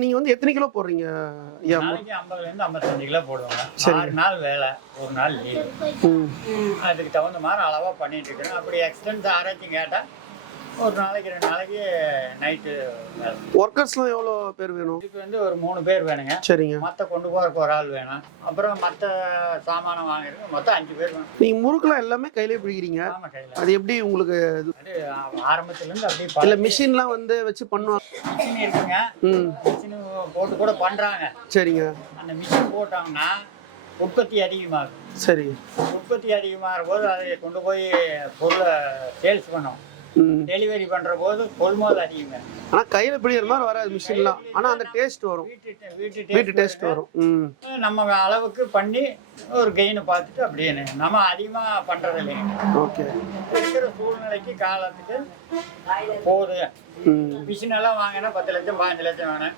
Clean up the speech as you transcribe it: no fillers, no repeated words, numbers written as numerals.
நீங்க வந்து எத்தனை கிலோ போடுறீங்க ஐயா? நாளைக்கு 50லேருந்து 55 கிலோ போடுவாங்க. 6 நாள் வேலை, ஒரு நாள் லீவு. அதுக்கு தகுந்த மாதிரி அளவாக பண்ணிட்டு இருக்கிறேன். அப்படி எக்ஸ்டென்ஸ் ஆராய்ச்சி கேட்டால் ஒரு நாளைக்கு 2 நாளைக்கு நைட்டு வேலை. ஒர்க்கர்ஸ்லாம் எவ்வளோ பேர் வேணும்? இதுக்கு வந்து ஒரு 3 பேர் வேணுங்க. சரிங்க. மற்ற கொண்டு போகிறக்கு ஒரு ஆள் வேணும். அப்புறம் மற்ற சாமானம் வாங்குறதுக்கு மொத்தம் 5 பேர் வேணும். நீங்க முறுக்குலாம் எல்லாமே கையிலே பிடிக்கிறீங்க. ஆமாம், கையில். அது எப்படி உங்களுக்கு? அது ஆரம்பத்துலேருந்து அப்படியே இல்லை மிஷின்லாம் வந்து வச்சு பண்ணுவாங்க. மிஷின் இருக்குங்க. மிஷின் போட்டு கூட பண்ணுறாங்க. சரிங்க. அந்த மிஷின் போட்டாங்கன்னா உற்பத்தி அதிகமாகும். சரி. உற்பத்தி அதிகமாகிற போது அதை கொண்டு போய் பொருளை சேல்ஸ் பண்ணோம். டெலிவரி பண்ணுற போது கொள்முதல் அதிகங்க. ஆனால் கையில் பிடிக்கிற மாதிரி வராது மிஷின்லாம். ஆனால் அந்த டேஸ்ட் வரும். வீட்டு டேஸ்ட் வரும். நம்ம அளவுக்கு பண்ணி ஒரு கெயினை பார்த்துட்டு அப்படியே நம்ம அதிகமாக பண்ணுறது இல்லைங்க. ஓகே. இருக்கிற சூழ்நிலைக்கு காலத்துக்கு போகுது. மிஷின் எல்லாம் வாங்கினா 10 லட்சம் 15 லட்சம் வேணும்.